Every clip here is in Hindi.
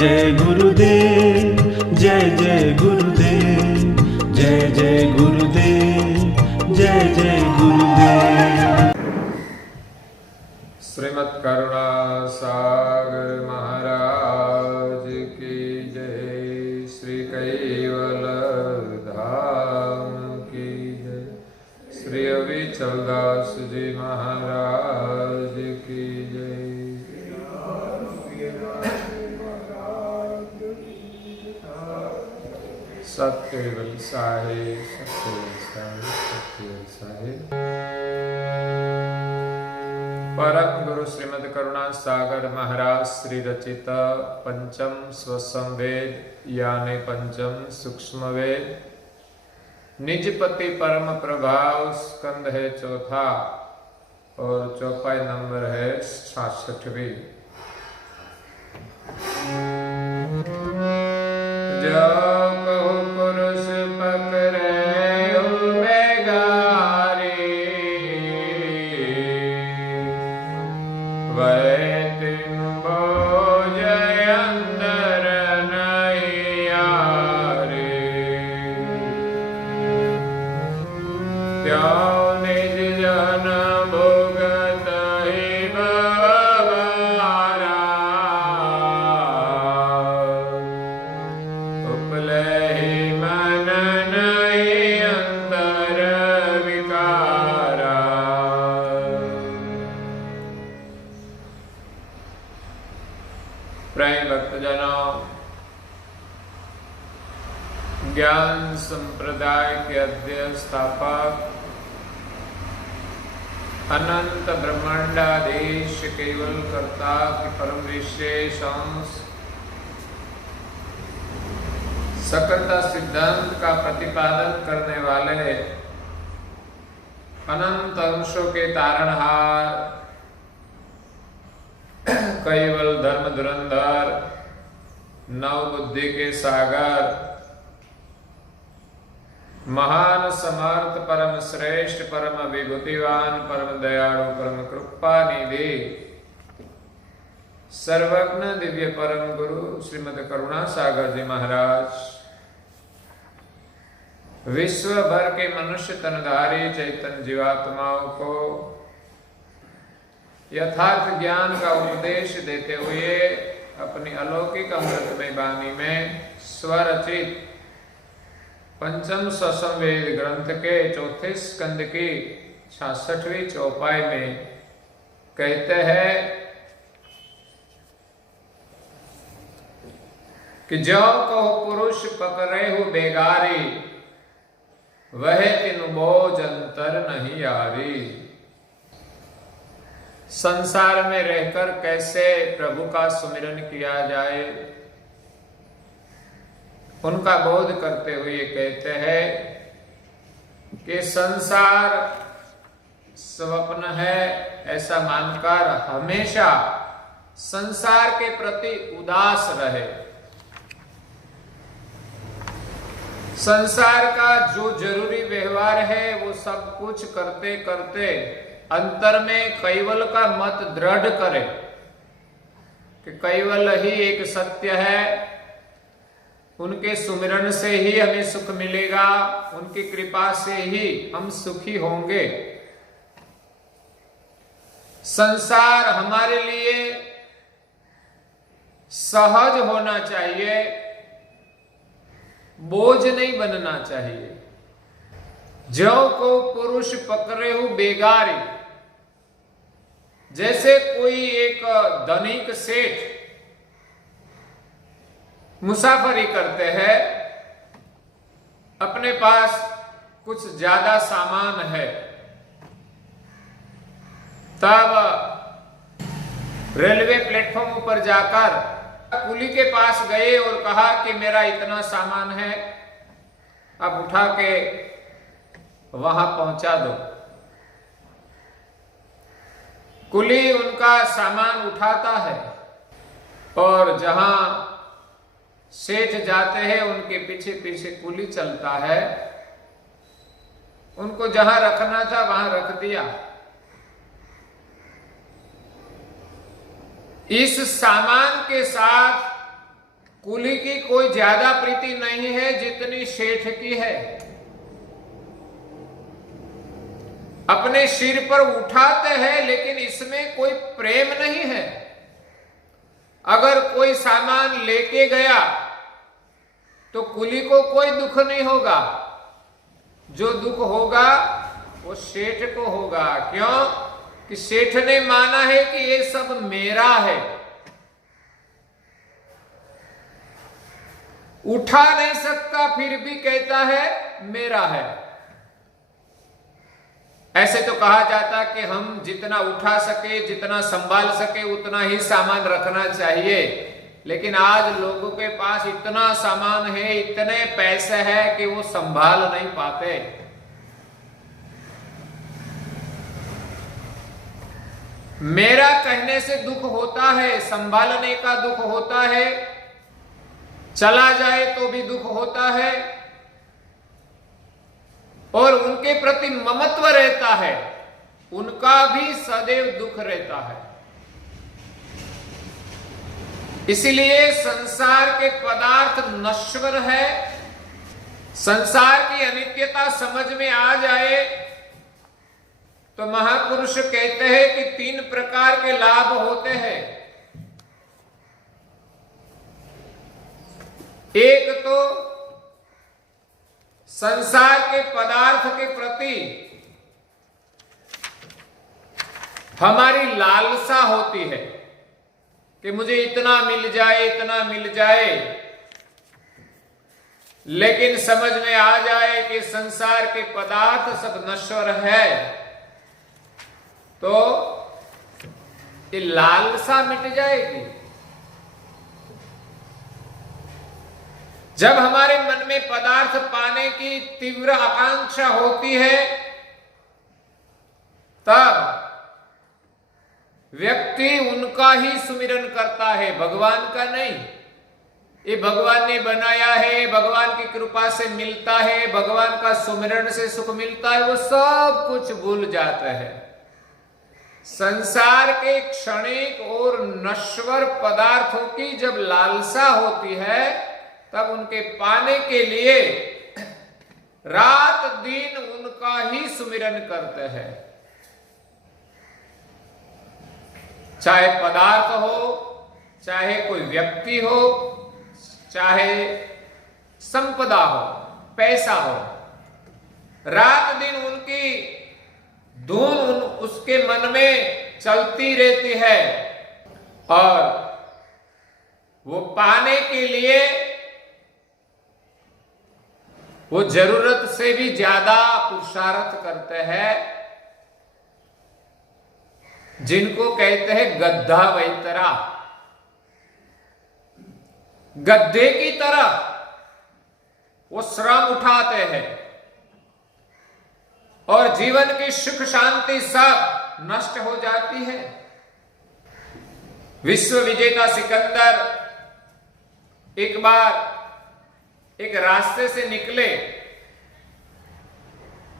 जय गुरुदेव, जय जय गुरुदेव, जय जय गुरुदेव, जय जय गुरुदेव। श्रीमद् करुणा सागर महाराज की जय। श्री कैवल धाम की जय। श्री अविचल दास जी महाराज की जय। सत्यवल साहिब, सत्यवल साहिब, सत्यवल साहिब। परम गुरु श्रीमद् करुणा सागर महाराज श्री रचित पंचम स्वसंवेद यानी पंचम सूक्ष्म वेद निजपति परम प्रभाव स्कंद है चौथा और चौपाई नंबर है 66वीं। जो कहु पुरुष पकड़े ज्ञान संप्रदाय के अध्यक्ष स्थापक अनंत ब्रह्मांडाधीश केवल कर्ता के परम विशेष अंश सकलता सिद्धांत का प्रतिपादन करने वाले अनंत अंशों के तारणहार केवल धर्म धुरंधर नव बुद्धि के सागर महान समर्थ परम श्रेष्ठ परम विभूतिवान परम दयालु परम कृपा निधि सर्वज्ञ दिव्य परम गुरु श्रीमद् करुणा सागर जी महाराज विश्व भर के मनुष्य तनधारी चैतन्य जीवात्माओं को यथार्थ ज्ञान का उपदेश देते हुए अपनी अलौकिक अमृतमय वाणी में स्वरचित पंचम स्वसंवेद ग्रंथ के चौथे स्कंद की 66वीं चौपाई में कहते हैं कि जो कहो पुरुष पकड़े हो बेगारी वह तिन बोझ अंतर नहीं यारी। संसार में रहकर कैसे प्रभु का सुमिरन किया जाए उनका बोध करते हुए कहते हैं कि संसार स्वप्न है ऐसा मानकर हमेशा संसार के प्रति उदास रहे। संसार का जो जरूरी व्यवहार है वो सब कुछ करते करते अंतर में कैवल का मत दृढ़ करे कि कैवल ही एक सत्य है। उनके सुमिरन से ही हमें सुख मिलेगा, उनकी कृपा से ही हम सुखी होंगे। संसार हमारे लिए सहज होना चाहिए, बोझ नहीं बनना चाहिए। जो को पुरुष पकड़े हो बेगारी, जैसे कोई एक धनिक सेठ मुसाफरी करते हैं, अपने पास कुछ ज्यादा सामान है, तब रेलवे प्लेटफॉर्म पर जाकर कुली के पास गए और कहा कि मेरा इतना सामान है, अब उठा के वहां पहुंचा दो। कुली उनका सामान उठाता है और जहां सेठ जाते हैं उनके पीछे पीछे कुली चलता है। उनको जहां रखना था वहां रख दिया। इस सामान के साथ कुली की कोई ज्यादा प्रीति नहीं है जितनी शेठ की है। अपने सिर पर उठाते हैं लेकिन इसमें कोई प्रेम नहीं है। अगर कोई सामान लेके गया तो कुली को कोई दुख नहीं होगा, जो दुख होगा वो सेठ को होगा। क्यों? कि सेठ ने माना है कि ये सब मेरा है, उठा नहीं सकता फिर भी कहता है मेरा है। ऐसे तो कहा जाता कि हम जितना उठा सके, जितना संभाल सके उतना ही सामान रखना चाहिए, लेकिन आज लोगों के पास इतना सामान है, इतने पैसे हैं कि वो संभाल नहीं पाते। मेरा कहने से दुख होता है, संभालने का दुख होता है, चला जाए तो भी दुख होता है, और उनके प्रति ममत्व रहता है, उनका भी सदैव दुख रहता है। इसलिए संसार के पदार्थ नश्वर है। संसार की अनित्यता समझ में आ जाए तो महापुरुष कहते हैं कि 3 प्रकार के लाभ होते हैं। एक तो संसार के पदार्थ के प्रति हमारी लालसा होती है कि मुझे इतना मिल जाए, इतना मिल जाए, लेकिन समझ में आ जाए कि संसार के पदार्थ सब नश्वर है तो ये लालसा मिट जाएगी। जब हमारे मन में पदार्थ पाने की तीव्र आकांक्षा होती है तब व्यक्ति उनका ही सुमिरन करता है, भगवान का नहीं। ये भगवान ने बनाया है, भगवान की कृपा से मिलता है, भगवान का सुमिरन से सुख मिलता है, वो सब कुछ भूल जाता है। संसार के क्षणिक और नश्वर पदार्थों की जब लालसा होती है तब उनके पाने के लिए रात दिन उनका ही सुमिरन करते हैं। चाहे पदार्थ हो, चाहे कोई व्यक्ति हो, चाहे संपदा हो, पैसा हो, रात दिन उनकी धुन उसके मन में चलती रहती है और वो पाने के लिए वो जरूरत से भी ज्यादा पुरुषार्थ करते हैं, जिनको कहते हैं गद्दा वैतरा। गद्दे की तरह वो श्रम उठाते हैं और जीवन की सुख शांति सब नष्ट हो जाती है। विश्व विजेता सिकंदर एक बार एक रास्ते से निकले।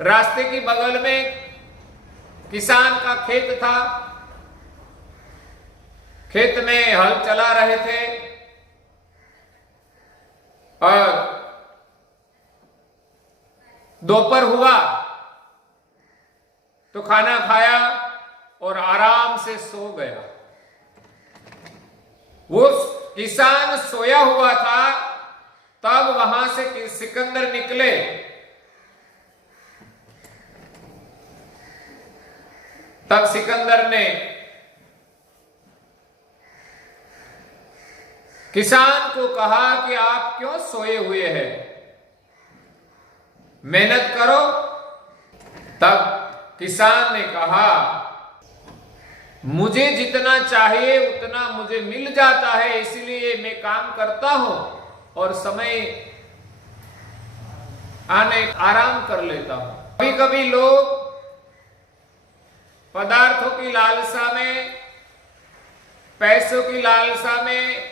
रास्ते की बगल में किसान का खेत था। खेत में हल चला रहे थे और दोपहर हुआ तो खाना खाया और आराम से सो गया। वो किसान सोया हुआ था, तब वहां से सिकंदर निकले। तब सिकंदर ने किसान को कहा कि आप क्यों सोए हुए हैं, मेहनत करो। तब किसान ने कहा, मुझे जितना चाहिए उतना मुझे मिल जाता है, इसलिए मैं काम करता हूं और समय आने आराम कर लेता हूं। कभी कभी लोग पदार्थों की लालसा में, पैसों की लालसा में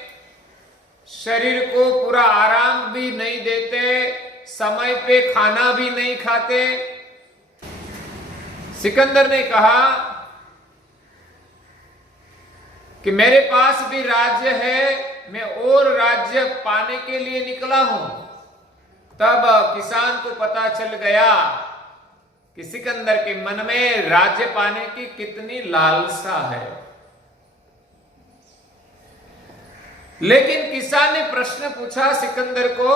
शरीर को पूरा आराम भी नहीं देते, समय पे खाना भी नहीं खाते। सिकंदर ने कहा कि मेरे पास भी राज्य है, मैं और राज्य पाने के लिए निकला हूं। तब किसान को पता चल गया कि सिकंदर के मन में राज्य पाने की कितनी लालसा है। लेकिन किसान ने प्रश्न पूछा सिकंदर को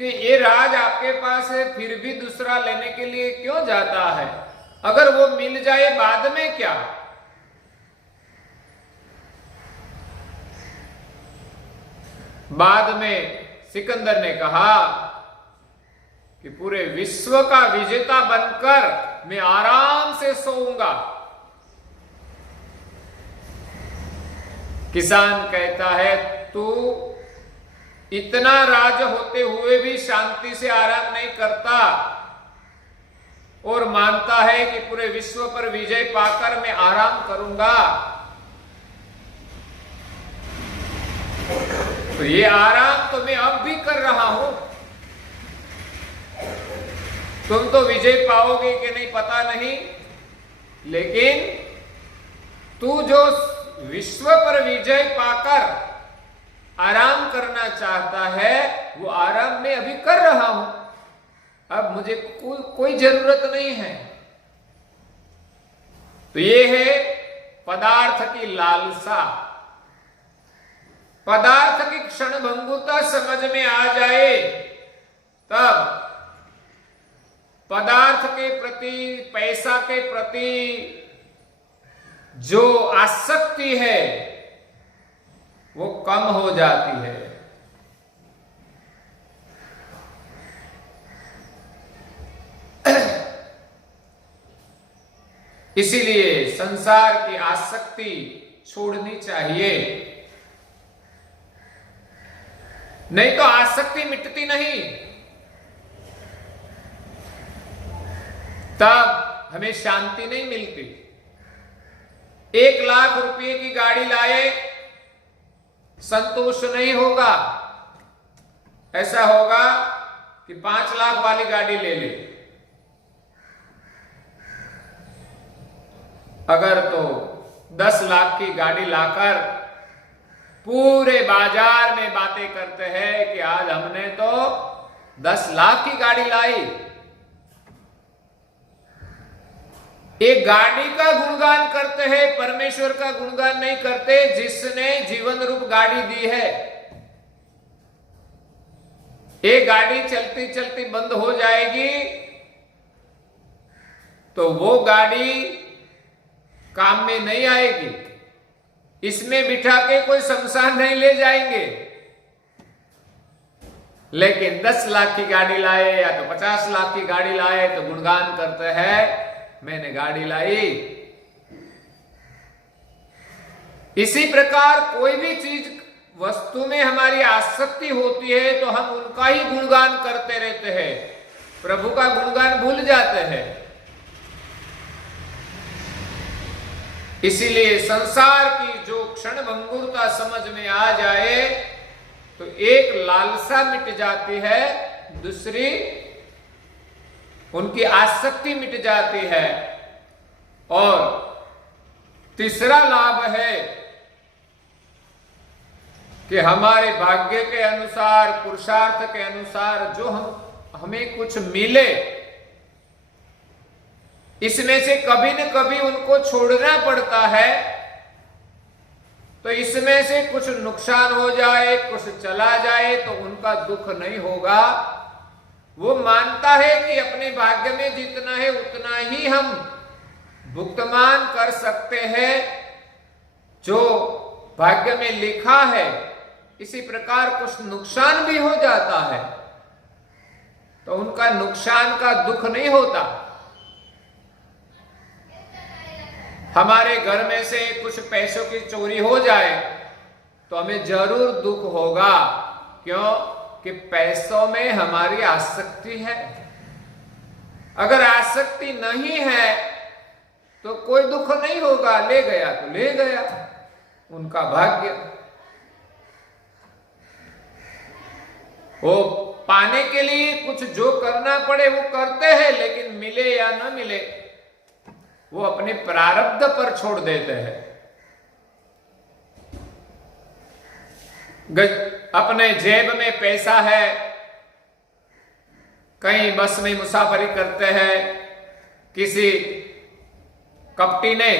कि ये राज आपके पास है, फिर भी दूसरा लेने के लिए क्यों जाता है? अगर वो मिल जाए बाद में क्या? बाद में सिकंदर ने कहा कि पूरे विश्व का विजेता बनकर मैं आराम से सोऊंगा। किसान कहता है, तू इतना राज होते हुए भी शांति से आराम नहीं करता और मानता है कि पूरे विश्व पर विजय पाकर मैं आराम करूंगा। तो ये आराम तो मैं अब भी कर रहा हूं। तुम तो विजय पाओगे कि नहीं पता नहीं, लेकिन तू जो विश्व पर विजय पाकर आराम करना चाहता है, वो आराम मैं अभी कर रहा हूं। अब मुझे कोई जरूरत नहीं है। तो ये है पदार्थ की लालसा। पदार्थ की क्षण भंगुरता समझ में आ जाए, तब पदार्थ के प्रति, पैसा के प्रति जो आसक्ति है वो कम हो जाती है। इसीलिए संसार की आसक्ति छोड़नी चाहिए, नहीं तो आसक्ति मिटती नहीं। तब हमें शांति नहीं मिलती। 1 लाख रुपए की गाड़ी लाए, संतोष नहीं होगा। ऐसा होगा कि 5 लाख वाली गाड़ी ले ले। अगर तो 10 लाख की गाड़ी लाकर पूरे बाजार में बातें करते हैं कि आज हमने तो 10 लाख की गाड़ी लाई। एक गाड़ी का गुणगान करते हैं, परमेश्वर का गुणगान नहीं करते जिसने जीवन रूप गाड़ी दी है। एक गाड़ी चलती चलती बंद हो जाएगी तो वो गाड़ी काम में नहीं आएगी। इसमें बिठा के कोई शमशान नहीं ले जाएंगे। लेकिन 10 लाख की गाड़ी लाए या तो 50 लाख की गाड़ी लाए तो गुणगान करते हैं, मैंने गाड़ी लाई। इसी प्रकार कोई भी चीज, वस्तु में हमारी आसक्ति होती है तो हम उनका ही गुणगान करते रहते हैं, प्रभु का गुणगान भूल जाते हैं। इसीलिए संसार की जो क्षण भंगुरता समझ में आ जाए तो एक लालसा मिट जाती है, दूसरी उनकी आसक्ति मिट जाती है, और तीसरा लाभ है कि हमारे भाग्य के अनुसार, पुरुषार्थ के अनुसार जो हमें कुछ मिले, इसमें से कभी न कभी उनको छोड़ना पड़ता है। तो इसमें से कुछ नुकसान हो जाए, कुछ चला जाए तो उनका दुख नहीं होगा। वो मानता है कि अपने भाग्य में जितना है उतना ही हम भुगतान कर सकते हैं, जो भाग्य में लिखा है। इसी प्रकार कुछ नुकसान भी हो जाता है तो उनका नुकसान का दुख नहीं होता। हमारे घर में से कुछ पैसों की चोरी हो जाए तो हमें जरूर दुख होगा। क्यों? कि पैसों में हमारी आसक्ति है। अगर आसक्ति नहीं है तो कोई दुख नहीं होगा। ले गया तो ले गया, उनका भाग्य। वो पाने के लिए कुछ जो करना पड़े वो करते हैं, लेकिन मिले या न मिले वो अपने प्रारब्ध पर छोड़ देते हैं। अपने जेब में पैसा है, कहीं बस में मुसाफरी करते हैं, किसी कपटी ने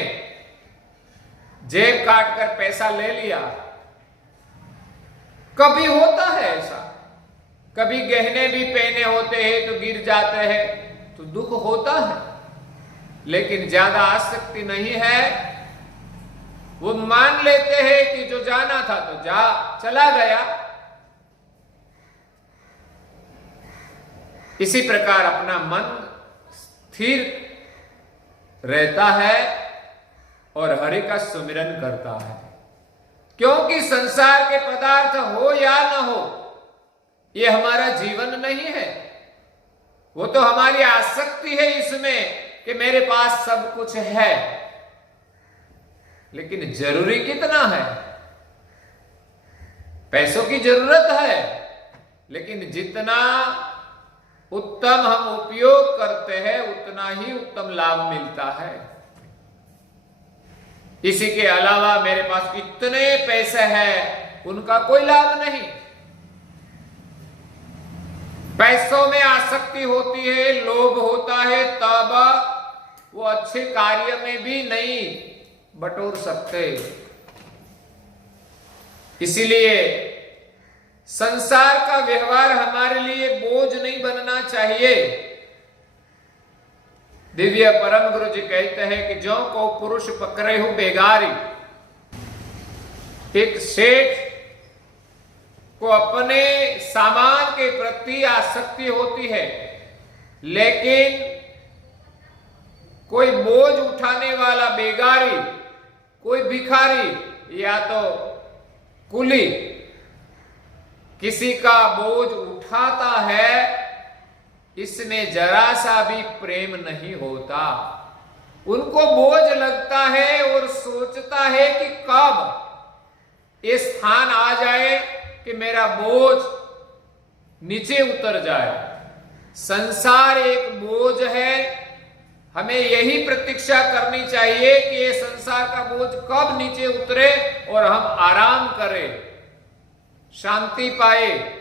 जेब काट कर पैसा ले लिया। कभी होता है ऐसा, कभी गहने भी पहने होते हैं तो गिर जाते हैं तो दुख होता है, लेकिन ज्यादा आसक्ति नहीं है। वो मान लेते हैं कि जो जाना था तो चला गया। इसी प्रकार अपना मन स्थिर रहता है और हरि का सुमिरन करता है, क्योंकि संसार के पदार्थ हो या न हो ये हमारा जीवन नहीं है। वो तो हमारी आसक्ति है इसमें कि मेरे पास सब कुछ है, लेकिन जरूरी कितना है? पैसों की जरूरत है, लेकिन जितना उत्तम हम उपयोग करते हैं उतना ही उत्तम लाभ मिलता है। इसी के अलावा मेरे पास इतने पैसे हैं, उनका कोई लाभ नहीं। पैसों में आसक्ति होती है, लोभ होता है, तब वो अच्छे कार्य में भी नहीं बटोर सकते। इसीलिए संसार का व्यवहार हमारे लिए बोझ नहीं बनना चाहिए। दिव्य परम गुरु जी कहते हैं कि जो को पुरुष पकड़े हो बेगारी। एक सेठ को अपने सामान के प्रति आसक्ति होती है, लेकिन कोई बोझ उठाने वाला बेगारी, कोई भिखारी या तो कुली किसी का बोझ उठाता है, इसमें जरा सा भी प्रेम नहीं होता। उनको बोझ लगता है और सोचता है कि कब ये स्थान आ जाए कि मेरा बोझ नीचे उतर जाए। संसार एक बोझ है, हमें यही प्रतीक्षा करनी चाहिए कि ये संसार का बोझ कब नीचे उतरे और हम आराम करें, शांति पाए।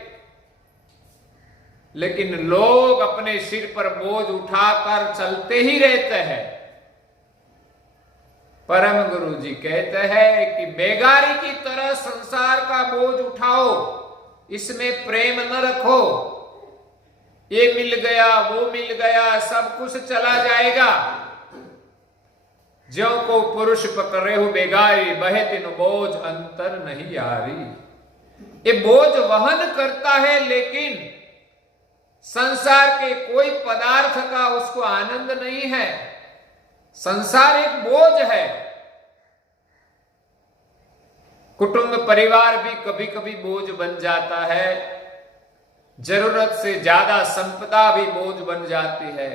लेकिन लोग अपने सिर पर बोझ उठाकर चलते ही रहते हैं। परम गुरु जी कहते हैं कि बेगारी की तरह संसार का बोझ उठाओ, इसमें प्रेम न रखो। ये मिल गया, वो मिल गया, सब कुछ चला जाएगा। ज्यों को पुरुष पकड़े हो बेगारी, बहे तिन बोझ अंतर नहीं यारी। ये बोझ वहन करता है, लेकिन संसार के कोई पदार्थ का उसको आनंद नहीं है। संसार एक बोझ है। कुटुंब परिवार भी कभी कभी बोझ बन जाता है। जरूरत से ज्यादा संपदा भी बोझ बन जाती है।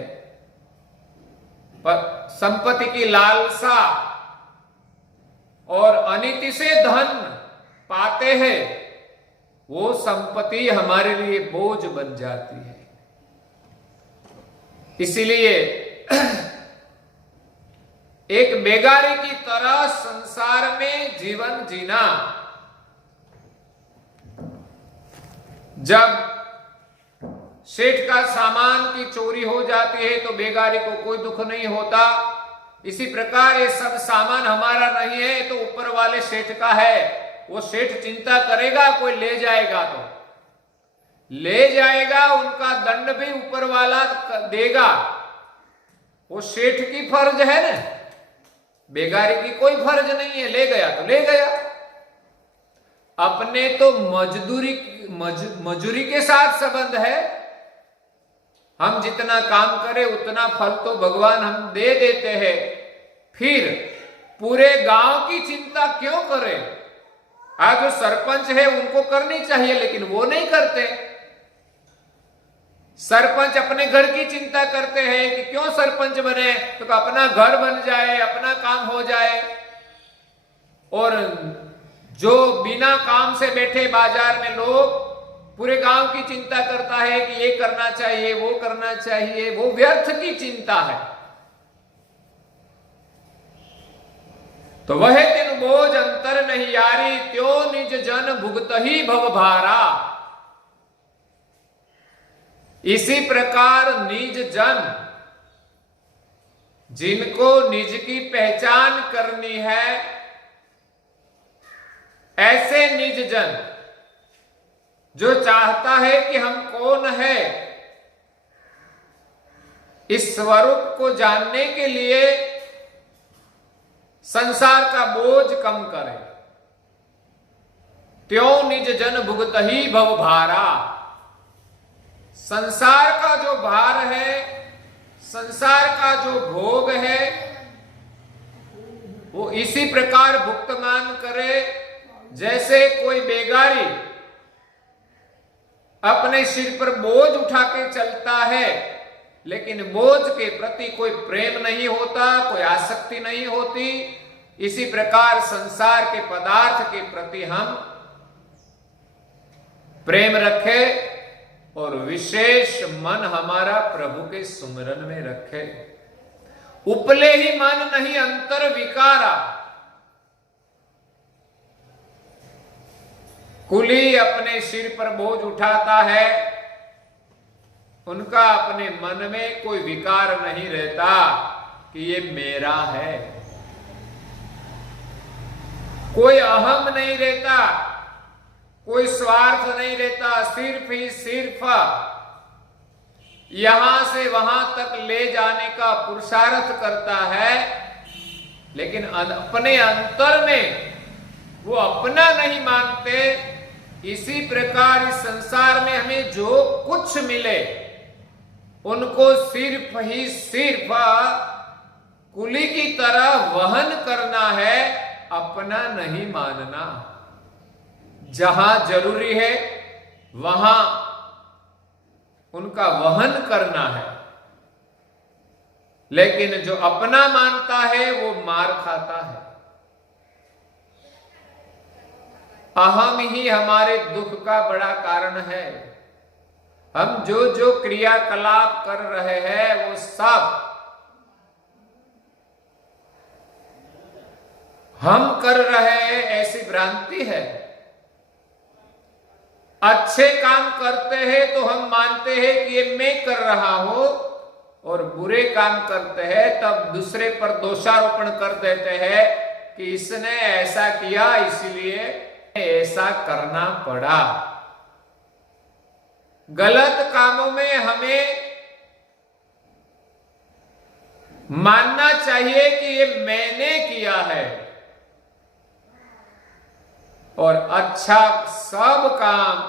पर संपत्ति की लालसा और अनिति से धन पाते हैं, वो संपत्ति हमारे लिए बोझ बन जाती है। इसीलिए एक बेगारी की तरह संसार में जीवन जीना। जब सेठ का सामान की चोरी हो जाती है तो बेगारी को कोई दुख नहीं होता। इसी प्रकार ये सब सामान हमारा नहीं है तो ऊपर वाले सेठ का है। वो सेठ चिंता करेगा, कोई ले जाएगा तो ले जाएगा, उनका दंड भी ऊपर वाला देगा। वो सेठ की फर्ज है ना, बेगारी की कोई फर्ज नहीं है। ले गया तो ले गया। अपने तो मजूरी के साथ संबंध है। हम जितना काम करें उतना फल तो भगवान हम दे देते हैं। फिर पूरे गांव की चिंता क्यों करें? आज जो सरपंच है उनको करनी चाहिए, लेकिन वो नहीं करते। सरपंच अपने घर की चिंता करते हैं कि क्यों सरपंच बने, तो अपना घर बन जाए, अपना काम हो जाए। और जो बिना काम से बैठे बाजार में लोग पूरे गांव की चिंता करता है कि ये करना चाहिए, वो करना चाहिए, वो व्यर्थ की चिंता है। तो वह तिन बोझ अंतर नहीं यारी, त्यो निज जन भुगत ही भव भारा। इसी प्रकार निज जन, जिनको निज की पहचान करनी है, ऐसे निज जन जो चाहता है कि हम कौन है, इस स्वरूप को जानने के लिए संसार का बोझ कम करे, त्यों निज जन भुगत ही भव भारा। संसार का जो भार है, संसार का जो भोग है, वो इसी प्रकार भुगतमान करे जैसे कोई बेगारी अपने सिर पर बोझ उठा के चलता है, लेकिन बोझ के प्रति कोई प्रेम नहीं होता, कोई आसक्ति नहीं होती। इसी प्रकार संसार के पदार्थ के प्रति हम प्रेम रखें और विशेष मन हमारा प्रभु के सुमिरन में रखे। उपले ही मन नहीं अंतर विकारा। कुली अपने सिर पर बोझ उठाता है, उनका अपने मन में कोई विकार नहीं रहता कि ये मेरा है, कोई अहम नहीं रहता, कोई स्वार्थ नहीं रहता। सिर्फ ही सिर्फ यहां से वहां तक ले जाने का पुरुषार्थ करता है, लेकिन अपने अंतर में वो अपना नहीं मानते। इसी प्रकार इस संसार में हमें जो कुछ मिले उनको सिर्फ ही सिर्फ कुली की तरह वहन करना है, अपना नहीं मानना। जहां जरूरी है वहां उनका वहन करना है, लेकिन जो अपना मानता है वो मार खाता है। अहम ही हमारे दुख का बड़ा कारण है। हम जो जो क्रियाकलाप कर रहे हैं वो सब हम कर रहे हैं, ऐसी भ्रांति है। अच्छे काम करते हैं तो हम मानते हैं कि ये मैं कर रहा हूं, और बुरे काम करते हैं तब दूसरे पर दोषारोपण कर देते हैं कि इसने ऐसा किया इसलिए ऐसा करना पड़ा। गलत कामों में हमें मानना चाहिए कि ये मैंने किया है, और अच्छा सब काम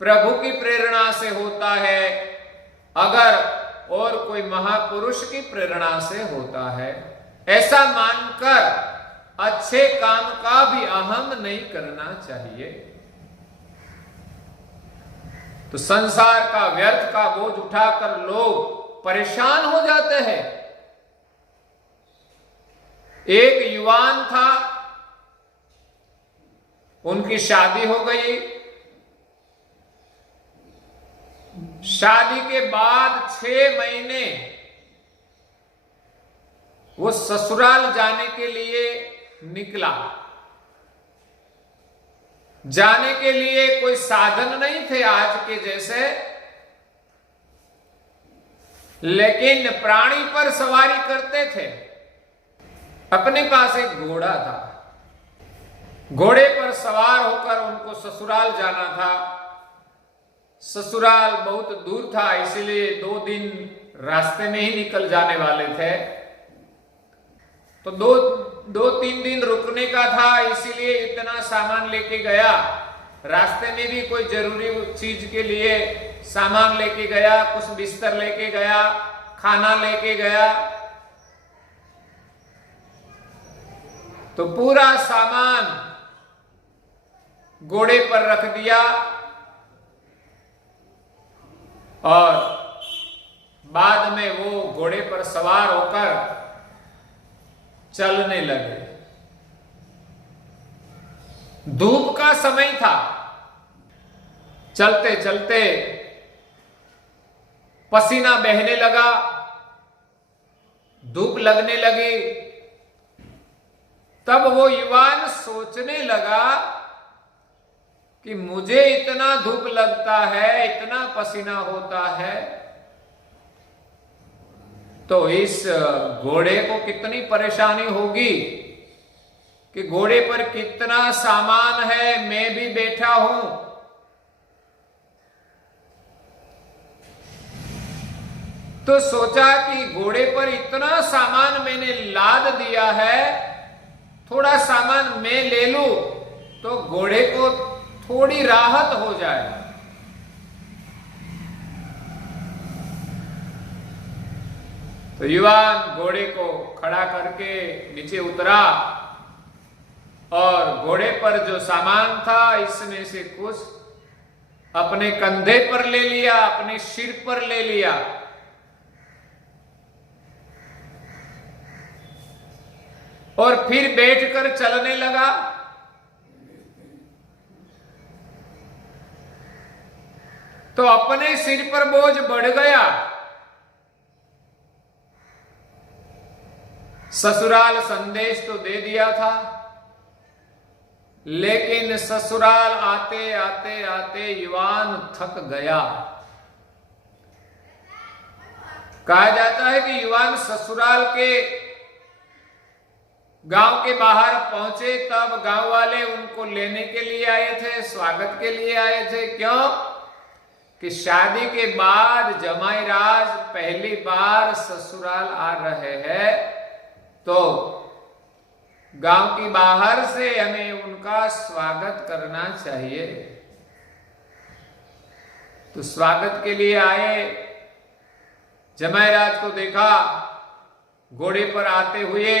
प्रभु की प्रेरणा से होता है, अगर और कोई महापुरुष की प्रेरणा से होता है। ऐसा मानकर अच्छे काम का भी अहम नहीं करना चाहिए। तो संसार का व्यर्थ का बोझ उठाकर लोग परेशान हो जाते हैं। एक युवान था, उनकी शादी हो गई। शादी के बाद 6 महीने वो ससुराल जाने के लिए निकला। जाने के लिए कोई साधन नहीं थे आज के जैसे, लेकिन प्राणी पर सवारी करते थे। अपने पास एक घोड़ा था, घोड़े पर सवार होकर उनको ससुराल जाना था। ससुराल बहुत दूर था, इसलिए 2 दिन रास्ते में ही निकल जाने वाले थे। तो 2-3 दिन रुकने का था, इसीलिए इतना सामान लेके गया। रास्ते में भी कोई जरूरी चीज के लिए सामान लेके गया, कुछ बिस्तर लेके गया, खाना लेके गया। तो पूरा सामान घोड़े पर रख दिया और बाद में वो घोड़े पर सवार होकर चलने लगे। धूप का समय था। चलते चलते पसीना बहने लगा, धूप लगने लगी। तब वो युवान सोचने लगा कि मुझे इतना धूप लगता है, इतना पसीना होता है, तो इस घोड़े को कितनी परेशानी होगी कि घोड़े पर कितना सामान है, मैं भी बैठा हूं। तो सोचा कि घोड़े पर इतना सामान मैंने लाद दिया है, थोड़ा सामान मैं ले लूं तो घोड़े को थोड़ी राहत हो जाए। तो युवान घोड़े को खड़ा करके नीचे उतरा और घोड़े पर जो सामान था इसमें से कुछ अपने कंधे पर ले लिया, अपने सिर पर ले लिया। और फिर बैठकर चलने लगा। तो अपने सिर पर बोझ बढ़ गया। ससुराल संदेश तो दे दिया था, लेकिन ससुराल आते आते आते युवान थक गया। कहा जाता है कि युवान ससुराल के गांव के बाहर पहुंचे, तब गांव वाले उनको लेने के लिए आए थे, स्वागत के लिए आए थे। क्यों? कि शादी के बाद जमाई राज पहली बार ससुराल आ रहे हैं, तो गांव की बाहर से हमें उनका स्वागत करना चाहिए। तो स्वागत के लिए आए। जमाई राज को देखा घोड़े पर आते हुए।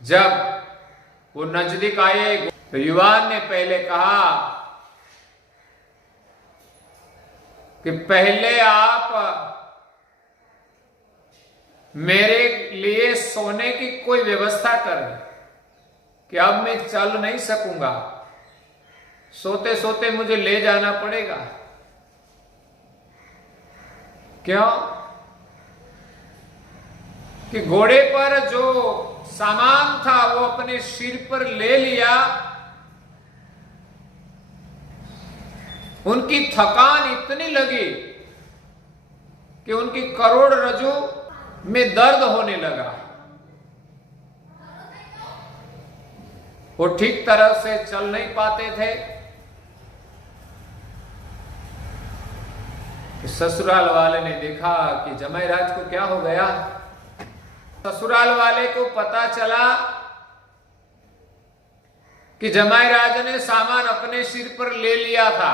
जब वो नजदीक आए तो युवान ने पहले कहा कि पहले आप मेरे लिए सोने की कोई व्यवस्था करें, कि अब मैं चल नहीं सकूंगा, सोते सोते मुझे ले जाना पड़ेगा। क्यों? कि घोड़े पर जो सामान था वो अपने सिर पर ले लिया। उनकी थकान इतनी लगी कि उनकी करोड़रज्जु में दर्द होने लगा। वो ठीक तरह से चल नहीं पाते थे। ससुराल वाले ने देखा कि जमाई राज को क्या हो गया। ससुराल वाले को पता चला कि जमाई राज ने सामान अपने सिर पर ले लिया था।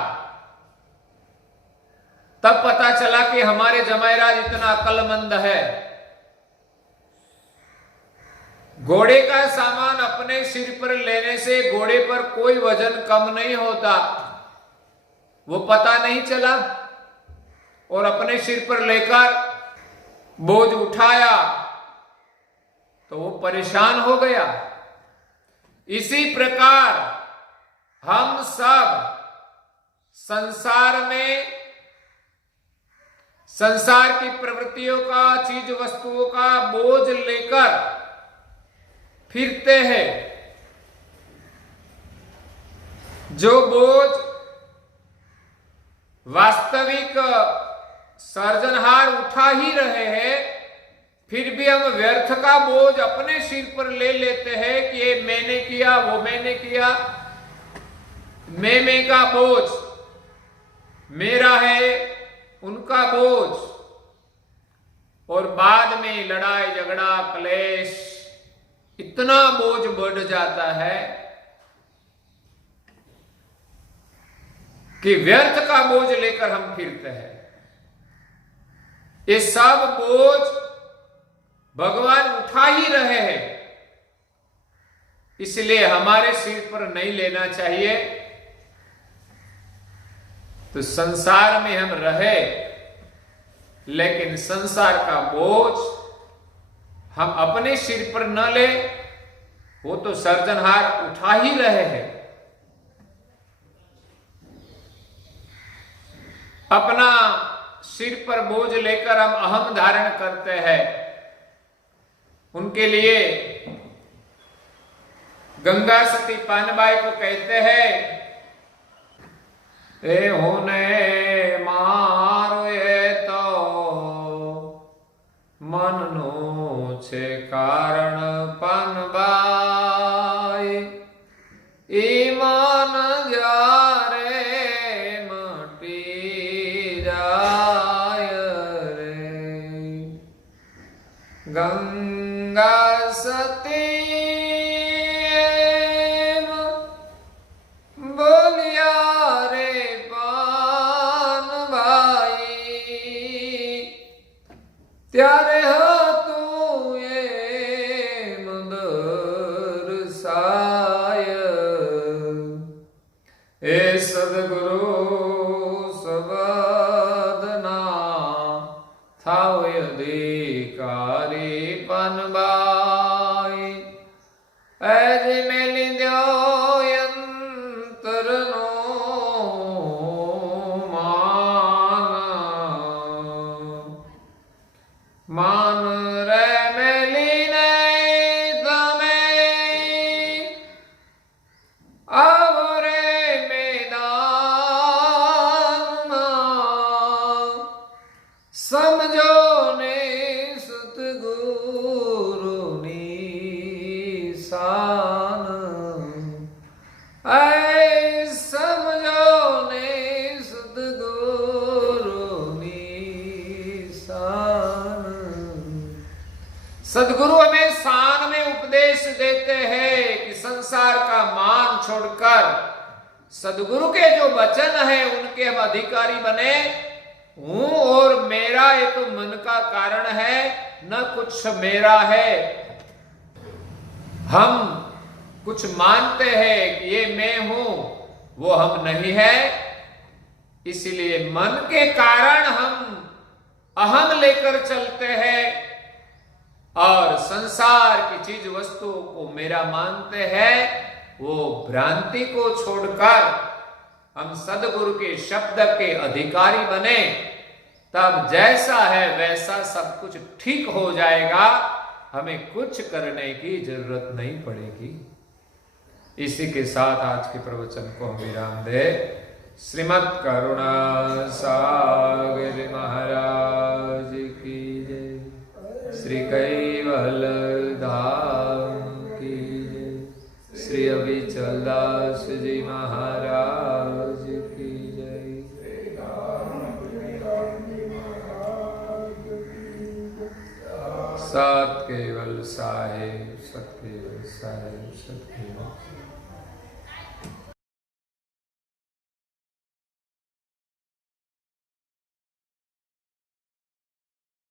तब पता चला कि हमारे जमाई राज इतना अक्लमंद है। घोड़े का सामान अपने सिर पर लेने से घोड़े पर कोई वजन कम नहीं होता, वो पता नहीं चला और अपने सिर पर लेकर बोझ उठाया तो वो परेशान हो गया। इसी प्रकार हम सब संसार में संसार की प्रवृत्तियों का, चीज वस्तुओं का बोझ लेकर फिरते हैं। जो बोझ वास्तविक सर्जनहार उठा ही रहे हैं, फिर भी हम व्यर्थ का बोझ अपने सिर पर ले लेते हैं कि ये मैंने किया, वो मैंने किया। मैं का बोझ मेरा है, उनका बोझ। और बाद में लड़ाई झगड़ा क्लेश, इतना बोझ बढ़ जाता है कि व्यर्थ का बोझ लेकर हम फिरते हैं। ये सब बोझ भगवान उठा ही रहे हैं, इसलिए हमारे सिर पर नहीं लेना चाहिए। तो संसार में हम रहे, लेकिन संसार का बोझ हम अपने सिर पर न ले, वो तो सर्जनहार उठा ही रहे हैं। अपना सिर पर बोझ लेकर हम अहम धारण करते हैं। उनके लिए गंगा सती पानबाई को कहते हैं, ए होने मारो ये तो मन नो छे कारण पानबाई, ईमान जारे मटी जाय रे। गंगा सती बोलिया रे पानबाई, त्यारे हो तू ये मंदर साय, ए सदगुरु सबदना थाव अधिकारी पानबाई, ऐज मेली द्यो यंत्र नो मान रे मेली नहीं तमे आवो रे मैदान में, समझो ने सतगुरु निशान, ऐ समझो ने सतगुरु निशान। सदगुरु हमें शान में उपदेश देते हैं कि संसार का मान छोड़कर सदगुरु के जो वचन है उनके हम अधिकारी बने। हूं और मेरा ये तो मन का कारण है, न कुछ मेरा है। हम कुछ मानते हैं कि ये मैं हूं, वो हम नहीं है। इसलिए मन के कारण हम अहम लेकर चलते हैं और संसार की चीज वस्तुओं को मेरा मानते हैं। वो भ्रांति को छोड़कर हम सदगुरु के शब्द के अधिकारी बने, तब जैसा है वैसा सब कुछ ठीक हो जाएगा। हमें कुछ करने की जरूरत नहीं पड़ेगी। इसी के साथ आज के प्रवचन को हम विराम दे। श्रीमद् करुणा सागर महाराज की जय। श्री कैवल धाम की जय। श्री अविचल दास जी महाराज की जय। सत केवल साहेब, सत केवल साहेब, सत केवल